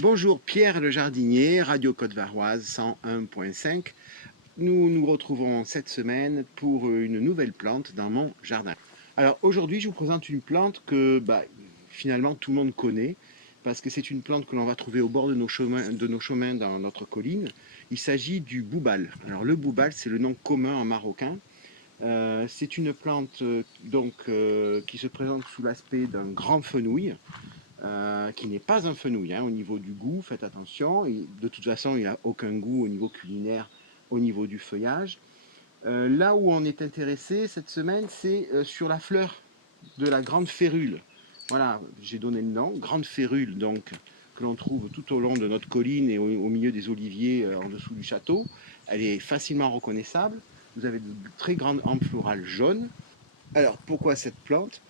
Bonjour Pierre le jardinier, Radio Côte-Varoise 101.5. Nous nous retrouvons cette semaine pour une nouvelle plante dans mon jardin. Alors aujourd'hui je vous présente une plante que finalement tout le monde connaît parce que c'est une plante que l'on va trouver au bord de nos chemins dans notre colline. Il s'agit du boubal. Alors le boubal c'est le nom commun en marocain. C'est une plante qui se présente sous l'aspect d'un grand fenouil. Qui n'est pas un fenouil au niveau du goût, faites attention. Et de toute façon, il n'a aucun goût au niveau culinaire, au niveau du feuillage. Là où on est intéressé cette semaine, c'est sur la fleur de la grande férule. Voilà, j'ai donné le nom, grande férule, donc, que l'on trouve tout au long de notre colline et au milieu des oliviers en dessous du château. Elle est facilement reconnaissable. Vous avez de très grandes hampes florales jaunes. Alors, pourquoi cette plante?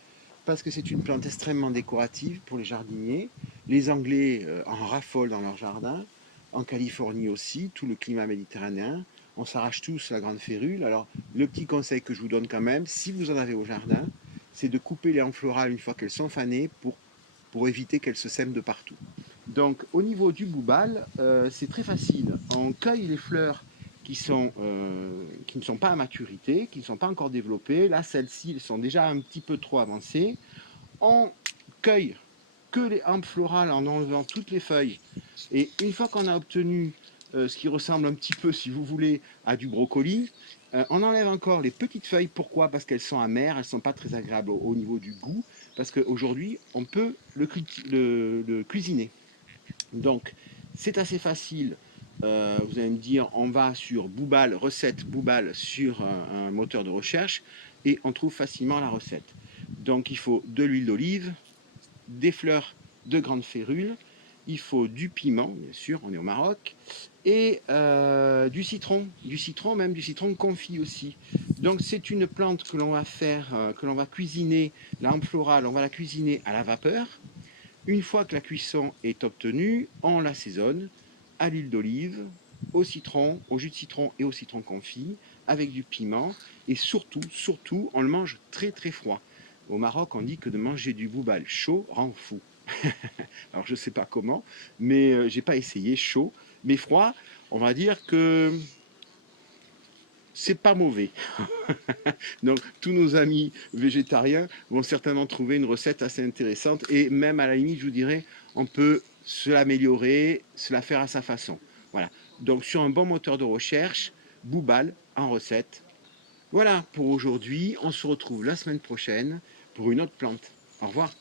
Parce que c'est une plante extrêmement décorative pour les jardiniers. Les Anglais en raffolent dans leur jardin. En Californie aussi, tout le climat méditerranéen. On s'arrache tous la grande férule. Alors, le petit conseil que je vous donne quand même, si vous en avez au jardin, c'est de couper les hampes florales une fois qu'elles sont fanées pour éviter qu'elles se sèment de partout. Donc, au niveau du boubal, c'est très facile. On cueille les fleurs qui ne sont pas à maturité, qui ne sont pas encore développées. Là, celles-ci sont déjà un petit peu trop avancées. On cueille que les hampes florales en enlevant toutes les feuilles. Et une fois qu'on a obtenu ce qui ressemble un petit peu, si vous voulez, à du brocoli, on enlève encore les petites feuilles. Pourquoi? Parce qu'elles sont amères, elles ne sont pas très agréables au niveau du goût. Parce qu'aujourd'hui, on peut le cuisiner. Donc, c'est assez facile. Vous allez me dire, on va sur Boubal, recette Boubal sur un moteur de recherche et on trouve facilement la recette. Donc, il faut de l'huile d'olive, des fleurs de grande férule, il faut du piment, bien sûr, on est au Maroc, et du citron, même du citron confit aussi. Donc, c'est une plante que l'on va faire, que l'on va cuisiner, la hampe florale, on va la cuisiner à la vapeur. Une fois que la cuisson est obtenue, on l'assaisonne à l'huile d'olive, au citron, au jus de citron et au citron confit, avec du piment. Et surtout, on le mange très très froid. Au Maroc, on dit que de manger du boubal chaud rend fou. Alors je ne sais pas comment, mais j'ai pas essayé chaud. Mais froid, on va dire que c'est pas mauvais. Donc tous nos amis végétariens vont certainement trouver une recette assez intéressante et même à la limite, je vous dirais, on peut se l'améliorer, se la faire à sa façon. Voilà. Donc sur un bon moteur de recherche, Boubal en recette. Voilà pour aujourd'hui. On se retrouve la semaine prochaine pour une autre plante. Au revoir.